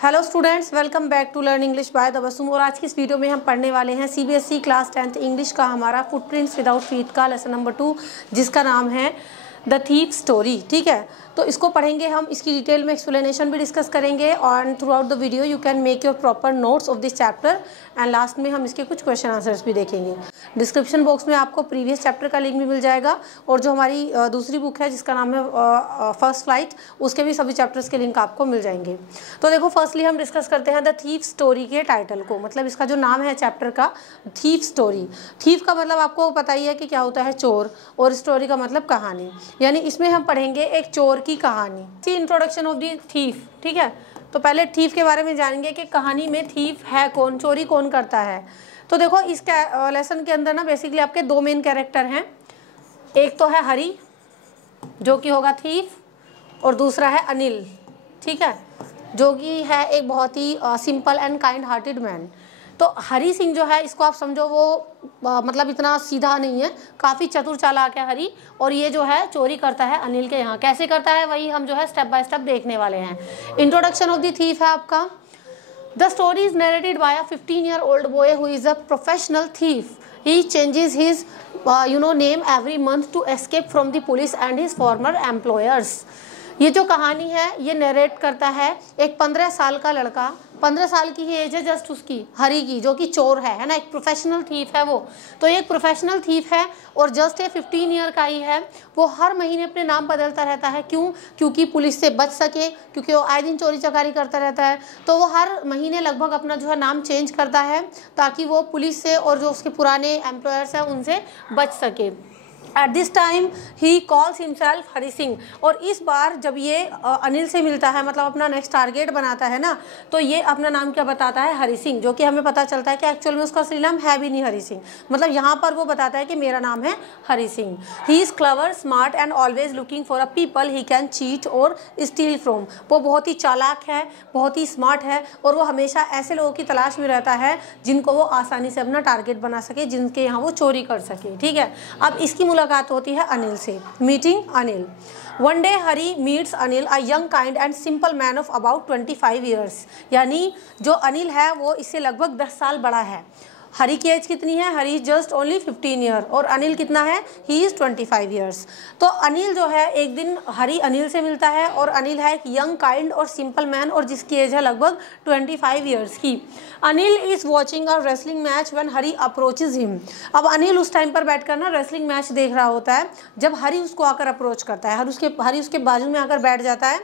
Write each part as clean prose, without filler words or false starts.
Hello students, welcome back to learn English by Tabassum. और आज की इस वीडियो में हम पढ़ने वाले हैं सीबीएसई क्लास 10th इंग्लिश का हमारा फुटप्रिंट्स विदाउट फीट का लेसन नंबर 2, जिसका नाम है द थीफ स्टोरी। ठीक है, तो इसको पढ़ेंगे हम, इसकी डिटेल में एक्सप्लेनेशन भी डिस्कस करेंगे और through out the video you can make your proper notes of this chapter and last में हम इसके कुछ क्वेश्चन आंसर्स भी देखेंगे। डिस्क्रिप्शन बॉक्स में आपको प्रीवियस चैप्टर का लिंक भी मिल जाएगा और जो हमारी दूसरी बुक है जिसका नाम है फर्स्ट फ्लाइट, उसके भी सभी चैप्टर्स के लिंक आपको मिल जाएंगे। तो देखो, फर्स्टली हम डिस्कस करते हैं द थीफ स्टोरी के टाइटल को, मतलब इसका जो नाम है चैप्टर का, थीफ स्टोरी। थीफ का मतलब आपको पता ही है कि क्या होता है, चोर, और स्टोरी का मतलब कहानी, यानी इसमें हम पढ़ेंगे एक चोर की कहानी। सी इंट्रोडक्शन ऑफ द थीफ। ठीक है, तो पहले थीफ के बारे में जानेंगे कि कहानी में थीफ है कौन, चोरी कौन करता है। तो देखो, इस लेसन के अंदर ना बेसिकली आपके दो मेन कैरेक्टर हैं। एक तो है हरी जो कि होगा थीफ, और दूसरा है अनिल, ठीक है, जो कि है एक बहुत ही simple and kind hearted man. तो हरी सिंह जो है, इसको आप समझो वो मतलब इतना सीधा नहीं है, काफ़ी चतुर चालाक है हरी, और ये जो है चोरी करता है अनिल के यहाँ। कैसे करता है वही हम जो है स्टेप बाय स्टेप देखने वाले हैं। इंट्रोडक्शन ऑफ द थीफ है आपका। The story is narrated by a 15-year-old boy who is a professional thief. He changes his name every month to escape from the police and his former employers. ये जो कहानी है ये narrate करता है एक 15 साल का लड़का, 15 साल की ही एज है जस्ट उसकी, हरी की, जो कि चोर है ना, एक प्रोफेशनल थीफ है वो। तो एक प्रोफेशनल थीफ है और जस्ट ये 15 ईयर का ही है। वो हर महीने अपने नाम बदलता रहता है। क्यों? क्योंकि पुलिस से बच सके, क्योंकि वो आए दिन चोरी चकारी करता रहता है। तो वो हर महीने लगभग अपना जो है नाम चेंज करता है ताकि वो पुलिस से और जो उसके पुराने एम्प्लॉयर्स हैं उनसे बच सके। At this time he calls himself Hari Singh. और इस बार जब ये अनिल से मिलता है, मतलब अपना नेक्स्ट टारगेट बनाता है ना, तो ये अपना नाम क्या बताता है, हरी सिंह, जो कि हमें पता चलता है कि एक्चुअल में उसका असली नाम है भी नहीं हरी सिंह। मतलब यहाँ पर वो बताता है कि मेरा नाम है Hari Singh. He is clever, smart and always looking for a people he can cheat और स्टील फ्रॉम। वो बहुत ही चालाक है, बहुत ही स्मार्ट है, और वो हमेशा ऐसे लोगों की तलाश में रहता है जिनको वो आसानी से अपना टारगेट बना सके, जिनके यहाँ वो चोरी कर सके। ठीक है, अब इसकी मुलाकात होती है अनिल से। Meeting Anil. One day Hari meets Anil, a young kind and simple man of about 25 years. यानी जो अनिल है वो इससे लगभग 10 साल बड़ा है। हरी की एज कितनी है? हरी जस्ट ओनली 15 ईयर, और अनिल कितना है? He is 25 years. तो अनिल जो है, एक दिन हरी अनिल से मिलता है, और अनिल है एक यंग काइंड और सिंपल मैन, और जिसकी एज है लगभग 25 ईयर्स की। Anil is watching a wrestling match when Hari approaches him. अब अनिल उस टाइम पर बैठकर ना रेसलिंग मैच देख रहा होता है जब हरी उसको आकर अप्रोच करता है। हरी उसके बाजू में आकर बैठ जाता है।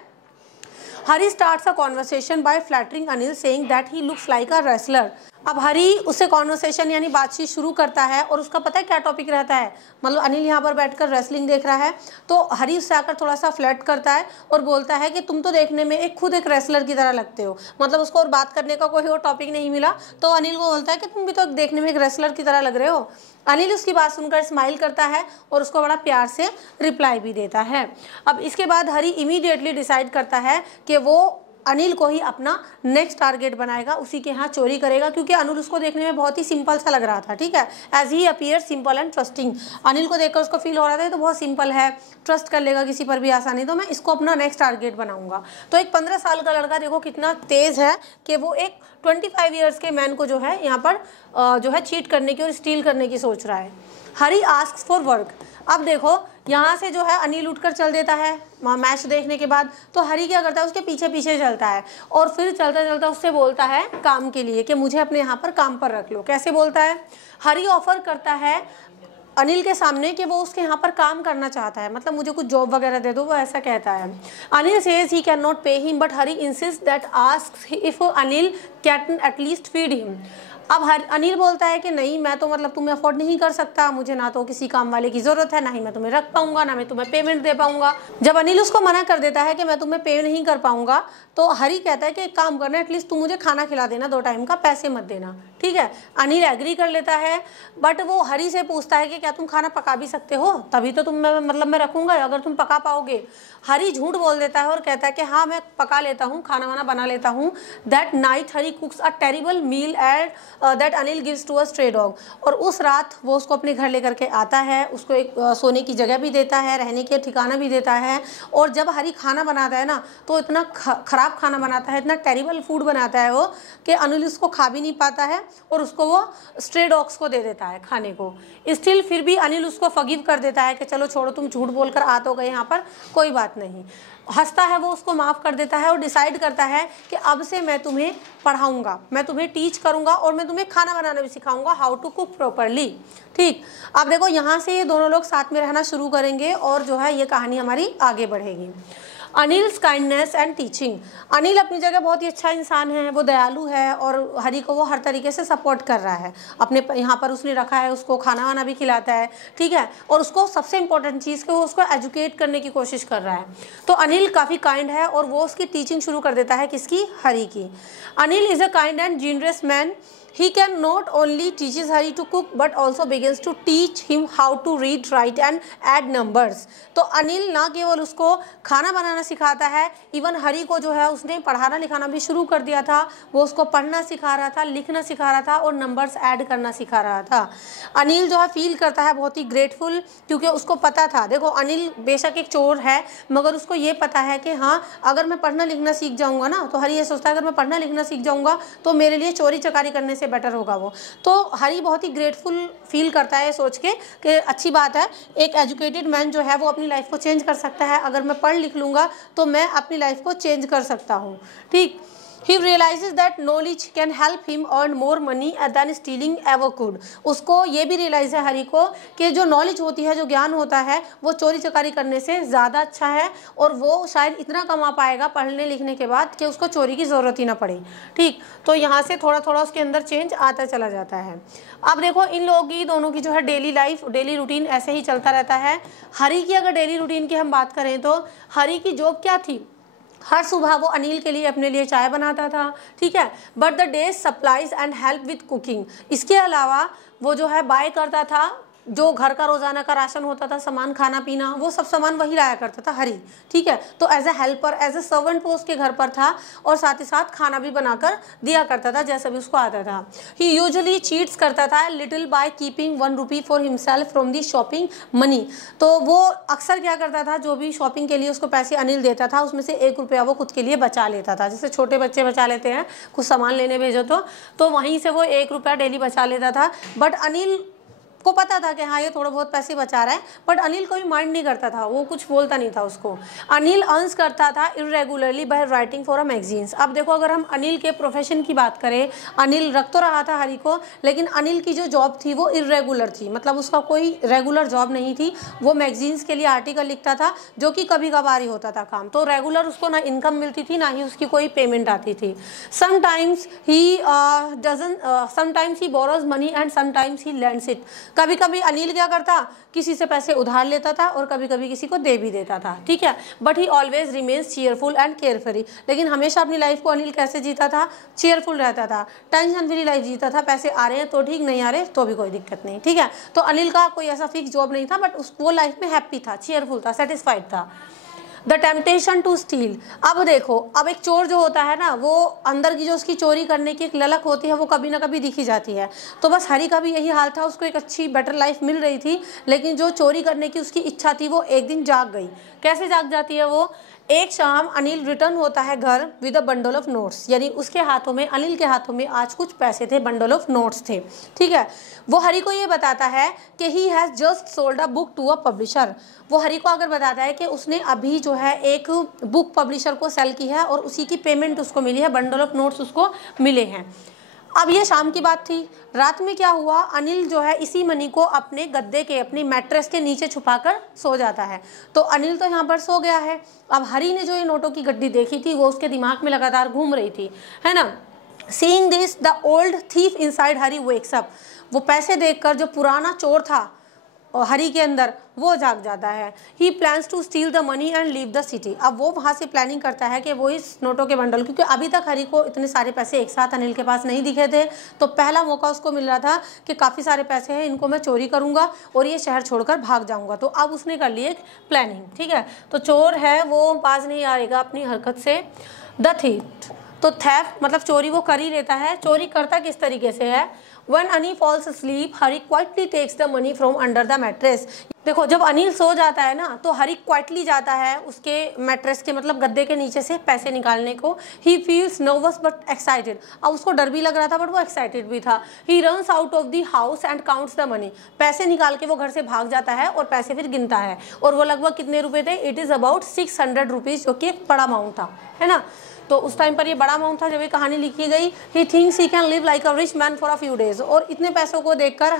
Hari starts a conversation by flattering Anil, saying that he looks like a wrestler. अब हरी उससे कॉन्वर्सेशन यानी बातचीत शुरू करता है, और उसका पता है क्या टॉपिक रहता है, मतलब अनिल यहाँ पर बैठकर रेसलिंग देख रहा है, तो हरी उससे आकर थोड़ा सा फ्लर्ट करता है और बोलता है कि तुम तो देखने में खुद एक रेसलर की तरह लगते हो। मतलब उसको और बात करने का कोई और टॉपिक नहीं मिला, तो अनिल को बोलता है कि तुम भी तो देखने में एक रेसलर की तरह लग रहे हो। अनिल उसकी बात सुनकर स्माइल करता है और उसको बड़ा प्यार से रिप्लाई भी देता है। अब इसके बाद हरी इमीडिएटली डिसाइड करता है कि वो अनिल को ही अपना नेक्स्ट टारगेट बनाएगा, उसी के यहाँ चोरी करेगा, क्योंकि अनिल उसको देखने में बहुत ही सिंपल सा लग रहा था। ठीक है, as he appear simple and trusting. Anil को देखकर उसको फील हो रहा था तो बहुत सिंपल है, ट्रस्ट कर लेगा किसी पर भी आसानी, तो मैं इसको अपना नेक्स्ट टारगेट बनाऊंगा। तो एक 15 साल का लड़का देखो कितना तेज है कि वो एक 25 ईयर्स के मैन को जो है यहाँ पर जो है चीट करने की और स्टील करने की सोच रहा है। हरी आस्क्स फॉर वर्क। अब देखो, यहाँ से जो है अनिल उठकर चल देता है मैच देखने के बाद, तो हरी क्या करता है, उसके पीछे पीछे चलता है, और फिर चलता चलता उससे बोलता है काम के लिए कि मुझे अपने यहाँ पर काम पर रख लो। कैसे बोलता है? हरी ऑफर करता है अनिल के सामने कि वो उसके यहाँ पर काम करना चाहता है, मतलब मुझे कुछ जॉब वगैरह दे दो, वो ऐसा कहता है। Anil says he can not pay him, but Hari insist that asks if Anil can at least feed him. अब अनिल बोलता है कि नहीं, मैं तो मतलब तुम्हें अफोर्ड नहीं कर सकता, मुझे ना तो किसी काम वाले की ज़रूरत है, ना ही मैं तुम्हें रख पाऊंगा, ना मैं तुम्हें पेमेंट दे पाऊंगा। जब अनिल उसको मना कर देता है कि मैं तुम्हें पे नहीं कर पाऊंगा, तो हरी कहता है कि एक काम करना, एटलीस्ट तुम मुझे खाना खिला देना 2 टाइम का, पैसे मत देना। ठीक ठीक है। अनिल एग्री कर लेता है, बट वो हरी से पूछता है कि क्या तुम खाना पका भी सकते हो, तभी तो तुम मैं रखूँगा अगर तुम पका पाओगे। हरी झूठ बोल देता है और कहता है कि हाँ मैं पका लेता हूँ, खाना वाना बना लेता हूँ। That night Hari cooks a terrible meal and that Anil gives to a stray dog. और उस रात वो उसको अपने घर लेकर के आता है, उसको एक सोने की जगह भी देता है, रहने के ठिकाना भी देता है। और जब हरी खाना बनाता है ना तो इतना ख़राब खाना बनाता है, इतना टेरिबल फूड बनाता है वो कि अनिल उसको खा भी नहीं पाता है और उसको वो स्ट्रे डॉग्स को दे देता है खाने को। स्टिल फिर भी अनिल उसको फॉरगिव कर देता है कि चलो छोड़ो, तुम झूठ बोलकर आ तो गए यहाँ पर, कोई बात नहीं। हंसता है वो, उसको माफ़ कर देता है और डिसाइड करता है कि अब से मैं तुम्हें पढ़ाऊँगा, मैं तुम्हें टीच करूँगा और मैं तुम्हें खाना बनाना भी सिखाऊंगा, हाउ टू कुक प्रॉपरली। ठीक, अब देखो यहाँ से ये दोनों लोग साथ में रहना शुरू करेंगे और जो है ये कहानी हमारी आगे बढ़ेगी। Anil's kindness and teaching. Anil अपनी जगह बहुत ही अच्छा इंसान है, वो दयालु है और हरी को वो हर तरीके से सपोर्ट कर रहा है। अपने यहाँ पर उसने रखा है, उसको खाना वाना भी खिलाता है, ठीक है। और उसको सबसे इंपॉर्टेंट चीज़ कि वो उसको एजुकेट करने की कोशिश कर रहा है। तो अनिल काफ़ी काइंड है और वो उसकी टीचिंग शुरू कर देता है, किसकी, हरी की। Anil is a kind and genius man. He can not only teaches Hari to cook but also begins to teach him how to read, write and add numbers। तो अनिल ना केवल उसको खाना बनाना सिखाता है, इवन हरी को जो है उसने पढ़ाना लिखाना भी शुरू कर दिया था। वो उसको पढ़ना सिखा रहा था, लिखना सिखा रहा था और नंबर्स ऐड करना सिखा रहा था। अनिल जो है फील करता है बहुत ही ग्रेटफुल, क्योंकि उसको पता था, देखो अनिल बेशक एक चोर है मगर उसको ये पता है कि हाँ अगर मैं पढ़ना लिखना सीख जाऊँगा ना, तो हरी ये सोचता है अगर मैं पढ़ना लिखना सीख जाऊँगा तो मेरे लिए चोरी चकारी करने से बेटर होगा वो। तो हरी बहुत ही ग्रेटफुल फील करता है सोच के कि अच्छी बात है, एक एजुकेटेड मैन जो है वो अपनी लाइफ को चेंज कर सकता है, अगर मैं पढ़ लिख लूँगा तो मैं अपनी लाइफ को चेंज कर सकता हूँ। ठीक, He realizes that knowledge can help him earn more money than stealing ever could। उसको ये भी रियलाइज है हरी को कि जो नॉलेज होती है, जो ज्ञान होता है, वो चोरी चकारी करने से ज़्यादा अच्छा है और वो शायद इतना कमा पाएगा पढ़ने लिखने के बाद कि उसको चोरी की ज़रूरत ही ना पड़े। ठीक, तो यहाँ से थोड़ा थोड़ा उसके अंदर चेंज आता चला जाता है। अब देखो इन लोगों की दोनों की जो है डेली लाइफ, डेली रूटीन ऐसे ही चलता रहता है। हरी की अगर डेली रूटीन की हम बात करें तो हरी की जॉब क्या थी, हर सुबह वो अनिल के लिए अपने लिए चाय बनाता था, ठीक है। But the day supplies and help with cooking. इसके अलावा वो जो है बाय करता था, जो घर का रोज़ाना का राशन होता था, सामान खाना पीना, वो सब सामान वही लाया करता था हरी, ठीक है। तो as a helper, as a servant वो उसके घर पर था और साथ ही साथ खाना भी बनाकर दिया करता था जैसा भी उसको आता था। ही यूजुअली चीट्स करता था little by keeping 1 rupee for himself from the shopping money. तो वो अक्सर क्या करता था, जो भी शॉपिंग के लिए उसको पैसे अनिल देता था उसमें से 1 रुपया वो खुद के लिए बचा लेता था। जैसे छोटे बच्चे बचा लेते हैं, कुछ सामान लेने भेजो तो वहीं से वो 1 रुपया डेली बचा लेता था। बट अनिल को पता था कि हाँ ये थोड़ा बहुत पैसे बचा रहा है, बट अनिल कोई माइंड नहीं करता था, वो कुछ बोलता नहीं था उसको। अनिल अर्न्स करता था irregularly by writing for a magazines. अब देखो अगर हम अनिल के प्रोफेशन की बात करें, अनिल रख तो रहा था हरी को, लेकिन अनिल की जो जॉब थी वो इरेगुलर थी, मतलब उसका कोई रेगुलर जॉब नहीं थी। वो मैगजीन्स के लिए आर्टिकल लिखता था जो कि कभी कभार ही होता था काम, तो रेगुलर उसको ना इनकम मिलती थी ना ही उसकी कोई पेमेंट आती थी। Sometimes he borrows money and sometimes he lands it. कभी कभी अनिल क्या करता, किसी से पैसे उधार लेता था और कभी कभी किसी को दे भी देता था, ठीक है। But he always remains cheerful and carefree. लेकिन हमेशा अपनी लाइफ को अनिल कैसे जीता था, चीयरफुल रहता था, टेंशन फ्री लाइफ जीता था। पैसे आ रहे हैं तो ठीक, नहीं आ रहे तो भी कोई दिक्कत नहीं, ठीक है। तो अनिल का कोई ऐसा फिक्स जॉब नहीं था, बट वो लाइफ में हैप्पी था, चीयरफुल था, सेटिस्फाइड था। The temptation to steal. अब देखो, अब एक चोर जो होता है ना, वो अंदर की जो उसकी चोरी करने की एक ललक होती है वो कभी ना कभी दिखी जाती है। तो बस हरी का भी यही हाल था, उसको एक अच्छी बेटर लाइफ मिल रही थी, लेकिन जो चोरी करने की उसकी इच्छा थी वो एक दिन जाग गई। कैसे जाग जाती है वो, एक शाम अनिल रिटर्न होता है घर with a bundle of notes, यानी उसके हाथों में, अनिल के हाथों में आज कुछ पैसे थे, बंडल ऑफ नोट्स थे, ठीक है। वो हरी को ये बताता है कि he has just sold a book to a publisher. वो हरी को अगर बताता है कि उसने अभी जो है एक बुक पब्लिशर को सेल की है और उसी की पेमेंट उसको मिली है, बंडल ऑफ नोट्स उसको मिले हैं। अब ये शाम की बात थी। रात में क्या हुआ, अनिल जो है इसी मनी को अपने गद्दे के, अपनी मैट्रेस के नीचे छुपाकर सो जाता है। तो अनिल तो यहाँ पर सो गया है। अब हरी ने जो ये नोटों की गड्डी देखी थी वो उसके दिमाग में लगातार घूम रही थी, है ना। Seeing this the old thief inside Hari wakes up. वो पैसे देखकर जो पुराना चोर था और हरी के अंदर, वो जाग जाता है। He plans to steal the money and leave the city. अब वो वहाँ से प्लानिंग करता है कि वो इस नोटों के बंडल, क्योंकि अभी तक हरी को इतने सारे पैसे एक साथ अनिल के पास नहीं दिखे थे, तो पहला मौका उसको मिल रहा था कि काफ़ी सारे पैसे हैं, इनको मैं चोरी करूँगा और ये शहर छोड़कर भाग जाऊँगा। तो अब उसने कर ली एक प्लानिंग, ठीक है। तो चोर है वो बाज नहीं आएगा अपनी हरकत से। द थीफ, तो थेफ्ट मतलब चोरी वो कर ही लेता है। चोरी करता किस तरीके से है? When Anil falls asleep, Hari quietly takes the money from under the mattress। देखो जब अनिल सो जाता है ना, तो हरी क्वाइटली जाता है उसके मैट्रेस के मतलब गद्दे के नीचे से पैसे निकालने को। He feels nervous but excited. अब उसको डर भी लग रहा था बट वो एक्साइटेड भी था। He runs out of the house and counts the money. पैसे निकाल के वो घर से भाग जाता है और पैसे फिर गिनता है। और वो लगभग कितने रुपए थे? इट इज़ अबाउट 600 रुपीज़, जो कि एक बड़ा अमाउंट था, है ना। तो उस टाइम पर ये बड़ा अमाउंट था जब ये कहानी लिखी गई। He thinks he can live like a rich man for a few days. और इतने पैसों को देखकर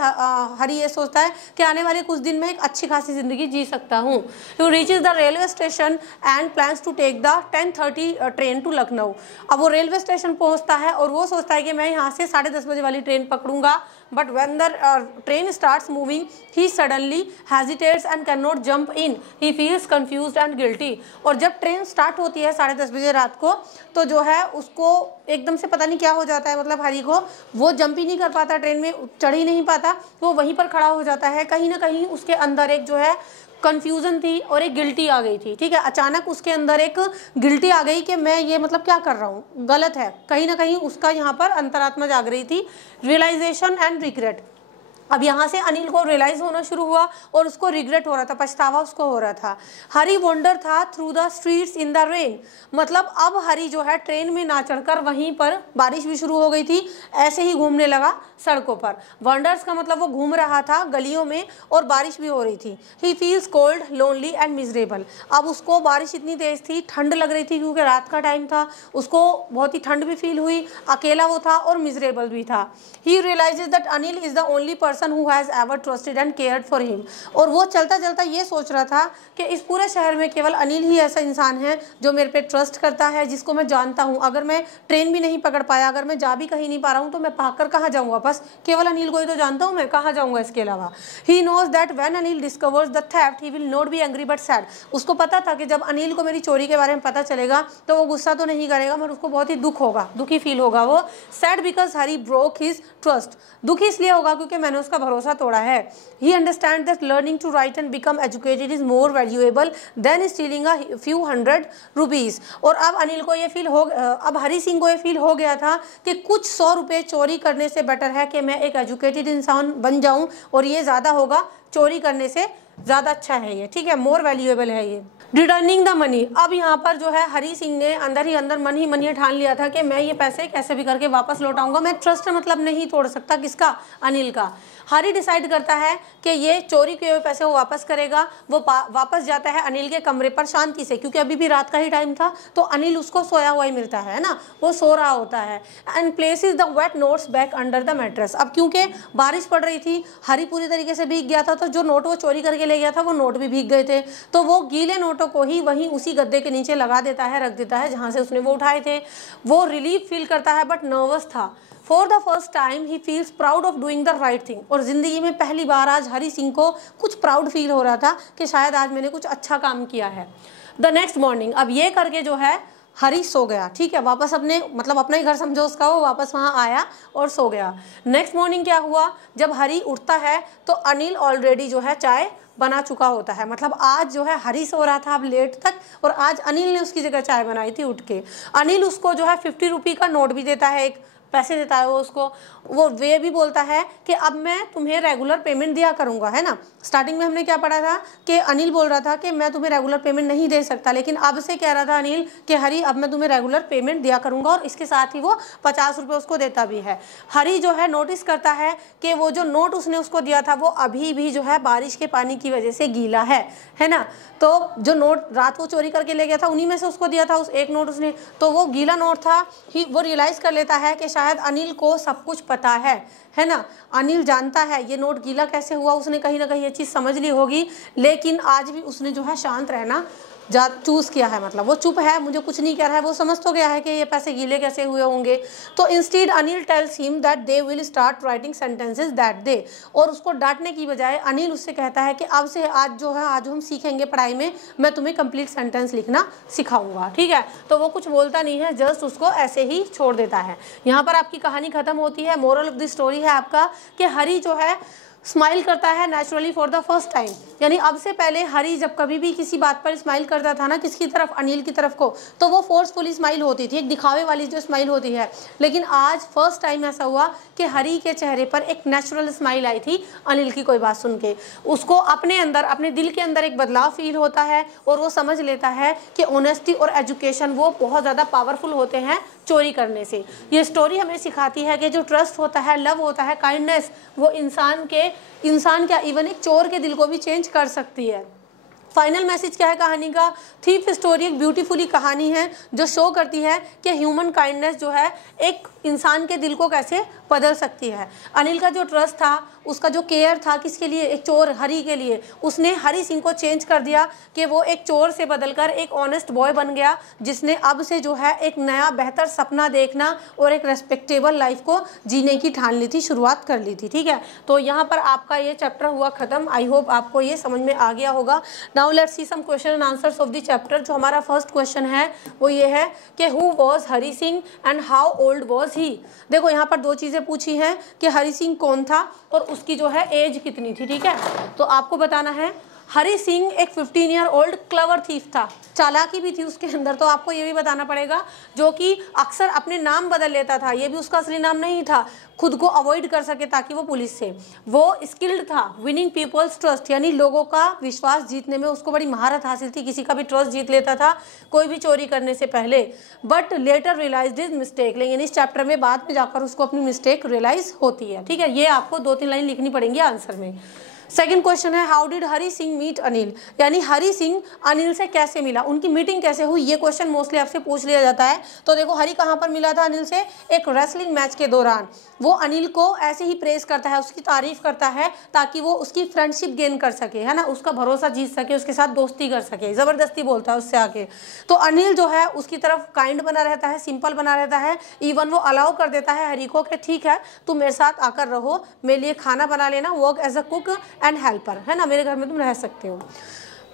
हरी ये सोचता है कि आने वाले कुछ दिन में एक अच्छी खासी जिंदगी जी सकता हूँ। He reaches the railway station and plans to take the 10:30 train to Lucknow. अब वो रेलवे स्टेशन पहुँचता है और वो सोचता है कि मैं यहाँ से 10:30 बजे वाली train पकड़ूंगा। But when the train starts moving, he suddenly hesitates and cannot jump in. He feels confused and guilty. और जब ट्रेन स्टार्ट होती है 10:30 बजे रात को, तो जो है उसको एकदम से पता नहीं क्या हो जाता है, मतलब हरी को वो जंप ही नहीं कर पाता, ट्रेन में चढ़ ही नहीं पाता, वो वहीं पर खड़ा हो जाता है। कहीं ना कहीं उसके अंदर एक जो है कन्फ्यूज़न थी और एक गिल्टी आ गई थी, ठीक है। अचानक उसके अंदर एक गिल्टी आ गई कि मैं ये मतलब क्या कर रहा हूँ, गलत है। कहीं ना कहीं उसका यहाँ पर अंतरात्मा जाग रही थी। Realisation and regret. अब यहाँ से अनिल को रियलाइज होना शुरू हुआ और उसको रिग्रेट हो रहा था, पछतावा उसको हो रहा था। हरी वॉन्डर था through the streets in the rain. मतलब अब हरी जो है ट्रेन में ना चढ़कर वहीं पर, बारिश भी शुरू हो गई थी, ऐसे ही घूमने लगा सड़कों पर। वॉन्डर्स का मतलब वो घूम रहा था गलियों में और बारिश भी हो रही थी। He feels cold, lonely and miserable. अब उसको बारिश इतनी तेज थी, ठंड लग रही थी क्योंकि रात का टाइम था, उसको बहुत ही ठंड भी फील हुई, अकेला वो था और मिजरेबल भी था। He realises that Anil is the only person who has ever trusted and cared for him। और वो चलता चलता ये सोच रहा था कि इस पूरे शहर में केवल अनिल ही ऐसा इंसान है जो मेरे पे ट्रस्ट करता है, जिसको मैं जानता हूँ। अगर मैं ट्रेन भी नहीं पकड़ पाया, अगर मैं जा भी कहीं नहीं पा रहा हूँ, तो मैं भागकर कहाँ जाऊँगा? बस केवल अनिल को ही तो जानता हूँ, मैं कहाँ जाऊँगा इसके अलावा। He knows that when Anil discovers the theft he will not be angry but sad. उसको पता था कि जब अनिल को मेरी चोरी के बारे में पता चलेगा तो वो गुस्सा तो नहीं करेगा, मगर उसको बहुत ही दुख होगा, दुखी फील होगा वो। Sad because Hari broke his trust. दुखी इसलिए होगा क्योंकि मैंने उसका भरोसा तोड़ा है। He understands that learning to write and become educated is more valuable than stealing a few hundred rupees। और अब अनिल को ये फील हो, अब हरी सिंह को ये फील हो गया था कि कुछ 100 रुपये चोरी करने से बेटर है कि मैं एक एजुकेटेड इंसान बन जाऊं, और ये ज़्यादा होगा, चोरी करने से ज़्यादा अच्छा है ये, ठीक है, मोर वैल्यूएबल है ये। Returning the money. अब यहाँ पर जो है हरी सिंह ने अंदर ही अंदर मन ही मन ये ठान लिया था कि मैं ये पैसे कैसे भी करके वापस लौटाऊंगा। मैं ट्रस्ट मतलब नहीं तोड़ सकता, किसका? अनिल का। हरी डिसाइड करता है कि ये चोरी किए हुए पैसे वो वापस करेगा। वो वापस जाता है अनिल के कमरे पर शांति से, क्योंकि अभी भी रात का ही टाइम था, तो अनिल उसको सोया हुआ ही मिलता है ना, वो सो रहा होता है। And places the wet notes back under the mattress. अब क्योंकि बारिश पड़ रही थी, हरी पूरी तरीके से भीग गया था, तो जो नोट वो चोरी करके ले गया था वो नोट भी भीग गए थे, तो वो गीले नोटों को ही वहीं उसी गद्दे के नीचे लगा देता है, रख देता है जहाँ से उसने वो उठाए थे। वो रिलीफ फील करता है बट नर्वस था। For the first time he feels proud of doing the right thing. और ज़िंदगी में पहली बार आज हरी सिंह को कुछ प्राउड फील हो रहा था कि शायद आज मैंने कुछ अच्छा काम किया है। द नेक्स्ट मॉर्निंग, अब ये करके जो है हरी सो गया, ठीक है, वापस अपने मतलब अपना ही घर समझो उसका, वो वापस वहाँ आया और सो गया। नेक्स्ट मॉर्निंग क्या हुआ, जब हरी उठता है तो अनिल ऑलरेडी जो है चाय बना चुका होता है। मतलब आज जो है हरी सो रहा था अब लेट तक, और आज अनिल ने उसकी जगह चाय बनाई थी उठ के। अनिल उसको जो है 50 रुपये का नोट भी देता है, एक पैसे देता है वो उसको। वो वे भी बोलता है कि अब मैं तुम्हें रेगुलर पेमेंट दिया करूंगा, है ना। स्टार्टिंग में हमने क्या पढ़ा था कि अनिल बोल रहा था कि मैं तुम्हें रेगुलर पेमेंट नहीं दे सकता, लेकिन अब से कह रहा था अनिल कि हरी अब मैं तुम्हें रेगुलर पेमेंट दिया करूंगा, और इसके साथ ही वो 50 रुपये उसको देता भी है। हरी जो है नोटिस करता है कि वो जो नोट उसने उसको दिया था वो अभी भी जो है बारिश के पानी की वजह से गीला है ना। तो जो नोट रात को चोरी करके ले गया था उन्हीं में से उसको दिया था उस एक नोट उसने, तो वो गीला नोट था। वो रियलाइज़ कर लेता है कि शायद अनिल को सब कुछ पता है ना। अनिल जानता है ये नोट गीला कैसे हुआ, उसने कहीं ना कहीं ये चीज़ समझ ली होगी, लेकिन आज भी उसने जो है शांत रहना चूज़ किया है, मतलब वो चुप है, मुझे कुछ नहीं कह रहा है, वो समझ तो गया है कि ये पैसे गीले कैसे हुए होंगे। तो instead Anil tells him that they will start writing sentences that day, और उसको डांटने की बजाय अनिल उससे कहता है कि अब से आज जो है, आज हम सीखेंगे पढ़ाई में, मैं तुम्हें कंप्लीट सेंटेंस लिखना सिखाऊंगा, ठीक है। तो वो कुछ बोलता नहीं है, जस्ट उसको ऐसे ही छोड़ देता है। यहाँ पर आपकी कहानी खत्म होती है। मोरल ऑफ द स्टोरी है आपका कि हरी जो है स्माइल करता है naturally for the first time, यानी अब से पहले हरी जब कभी भी किसी बात पर स्माइल करता था ना, किसकी तरफ, अनिल की तरफ को, तो वो फोर्सफुली स्माइल होती थी, एक दिखावे वाली जो स्माइल होती है। लेकिन आज फर्स्ट टाइम ऐसा हुआ कि हरी के चेहरे पर एक नेचुरल स्माइल आई थी अनिल की कोई बात सुन के। उसको अपने अंदर, अपने दिल के अंदर एक बदलाव फील होता है और वो समझ लेता है कि ऑनेस्टी और एजुकेशन वो बहुत ज़्यादा पावरफुल होते हैं चोरी करने से। ये स्टोरी हमें सिखाती है कि जो ट्रस्ट होता है, लव होता है, काइंडनेस, वो इंसान क्या, इवन एक चोर के दिल को भी चेंज कर सकती है। फाइनल मैसेज क्या है कहानी का? थीफ स्टोरी एक ब्यूटीफुली कहानी है जो शो करती है कि ह्यूमन काइंडनेस जो है एक इंसान के दिल को कैसे बदल सकती है। अनिल का जो ट्रस्ट था, उसका जो केयर था, किसके लिए, एक चोर हरी के लिए, उसने हरी सिंह को चेंज कर दिया कि वो एक चोर से बदलकर एक ऑनेस्ट बॉय बन गया, जिसने अब से जो है एक नया बेहतर सपना देखना और एक रेस्पेक्टेबल लाइफ को जीने की ठान ली थी, शुरुआत कर ली थी, ठीक है। तो यहाँ पर आपका ये चैप्टर हुआ खत्म। आई होप आपको ये समझ में आ गया होगा। Now let's see some question and answers of the chapter. जो हमारा फर्स्ट क्वेश्चन है वो ये है कि who was Hari Singh and how old was he. देखो यहाँ पर दो चीज़ें पूछी हैं कि हरी सिंह कौन था और उसकी जो है एज कितनी थी, ठीक है। तो आपको बताना है हरी सिंह एक 15 ईयर ओल्ड क्लेवर थीफ था, चालाकी भी थी उसके अंदर। तो आपको ये भी बताना पड़ेगा, जो कि अक्सर अपने नाम बदल लेता था, ये भी उसका असली नाम नहीं था, खुद को अवॉइड कर सके ताकि वो पुलिस से। वो स्किल्ड था, विनिंग पीपल्स ट्रस्ट, यानी लोगों का विश्वास जीतने में उसको बड़ी महारत हासिल थी, किसी का भी ट्रस्ट जीत लेता था कोई भी चोरी करने से पहले। But later realised his mistake, लेकिन इस चैप्टर में बाद में जाकर उसको अपनी मिस्टेक रियलाइज होती है, ठीक है। ये आपको 2-3 लाइन लिखनी पड़ेंगी आंसर में। सेकंड क्वेश्चन है how did Hari Singh meet Anil, यानी हरी सिंह अनिल से कैसे मिला, उनकी मीटिंग कैसे हुई, ये क्वेश्चन मोस्टली आपसे पूछ लिया जाता है। तो देखो हरी कहाँ पर मिला था अनिल से, एक रेसलिंग मैच के दौरान। वो अनिल को ऐसे ही प्रेज करता है, उसकी तारीफ करता है ताकि वो उसकी फ्रेंडशिप गेन कर सके, है ना, उसका भरोसा जीत सके, उसके साथ दोस्ती कर सके, ज़बरदस्ती बोलता है उससे आके। तो अनिल जो है उसकी तरफ काइंड बना रहता है, सिंपल बना रहता है, इवन वो अलाउ कर देता है हरी को कि ठीक है तुम मेरे साथ आकर रहो, मेरे लिए खाना बना लेना, work as a cook and helper, है ना, मेरे घर में तुम रह सकते हो।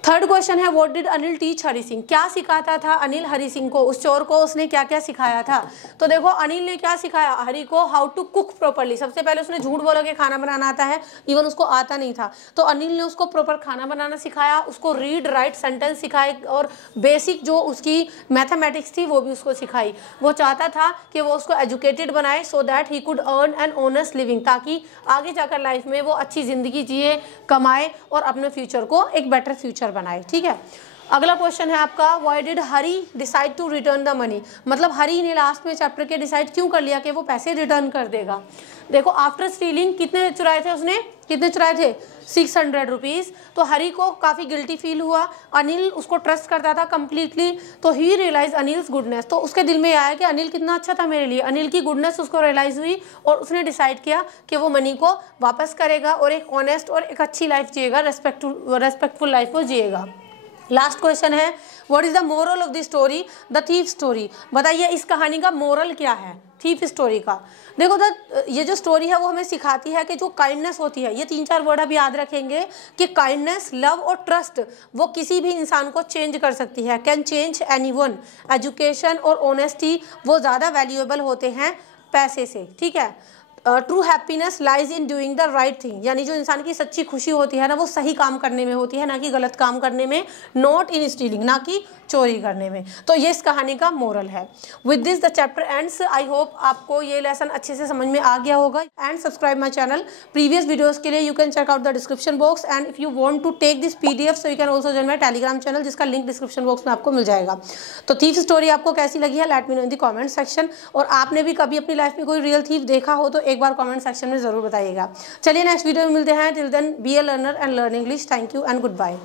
थर्ड क्वेश्चन है what did Anil teach Hari Singh, क्या सिखाता था अनिल हरी सिंह को, उस चोर को उसने क्या क्या सिखाया था। तो देखो अनिल ने क्या सिखाया हरी को, हाउ टू कुक प्रॉपर्ली। सबसे पहले उसने झूठ बोला कि खाना बनाना आता है, इवन उसको आता नहीं था। तो अनिल ने उसको प्रॉपर खाना बनाना सिखाया, उसको रीड राइट सेंटेंस सिखाए और बेसिक जो उसकी मैथमेटिक्स थी वो भी उसको सिखाई। वो चाहता था कि वो उसको एजुकेटेड बनाए so that he could earn an honest living, ताकि आगे जाकर लाइफ में वो अच्छी ज़िंदगी जिए, कमाए और अपने फ्यूचर को एक बेटर फ्यूचर बनाए, ठीक है। अगला क्वेश्चन है आपका why did Hari decide to return the money, मतलब हरी ने लास्ट में चैप्टर के डिसाइड क्यों कर लिया कि वो पैसे रिटर्न कर देगा। देखो आफ्टर स्टीलिंग कितने चुराए थे उसने, कितने चुराए थे 600 रुपीज़। तो हरी को काफ़ी गिल्टी फील हुआ, अनिल उसको ट्रस्ट करता था कम्प्लीटली, तो ही रियलाइज अनिल्स गुडनेस, तो उसके दिल में आया कि अनिल कितना अच्छा था मेरे लिए, अनिल की गुडनेस उसको रियलाइज़ हुई और उसने डिसाइड किया कि वो मनी को वापस करेगा और एक ऑनेस्ट और एक अच्छी लाइफ जिएगा, रेस्पेक्टफुल लाइफ वो जिएगा। लास्ट क्वेश्चन है what is the moral of the story the thief story, बताइए इस कहानी का मोरल क्या है थीफ स्टोरी का। देखो ये जो स्टोरी है वो हमें सिखाती है कि जो काइंडनेस होती है, ये 3-4 वर्ड आप याद रखेंगे कि काइंडनेस, लव और ट्रस्ट वो किसी भी इंसान को चेंज कर सकती है, कैन चेंज एनीवन। एजुकेशन और ऑनेस्टी वो ज़्यादा वैल्यूएबल होते हैं पैसे से, ठीक है। True happiness lies in doing the right thing, यानी जो इंसान की सच्ची खुशी होती है ना वो सही काम करने में होती है, ना कि गलत काम करने में, नॉट इन स्टीलिंग, ना कि चोरी करने में। तो ये इस कहानी का मोरल है। With this the chapter ends. I hope आपको ये लेसन अच्छे से समझ में आ गया होगा। And subscribe my channel. Previous videos के लिए you can check out the description box and if you want to take this PDF so you can also join my Telegram channel, जिसका लिंक डिस्क्रिप्शन बॉक्स में आपको मिल जाएगा। तो thief story आपको कैसी लगी है let me know in the comment section, और आपने भी कभी अपनी लाइफ में कोई रियल थीफ देखा हो तो एक बार कॉमेंट सेक्शन में जरूर बताइएगा। चलिए नेक्स्ट वीडियो में मिलते हैं। Till then be a learner and learn English. Thank you and good bye.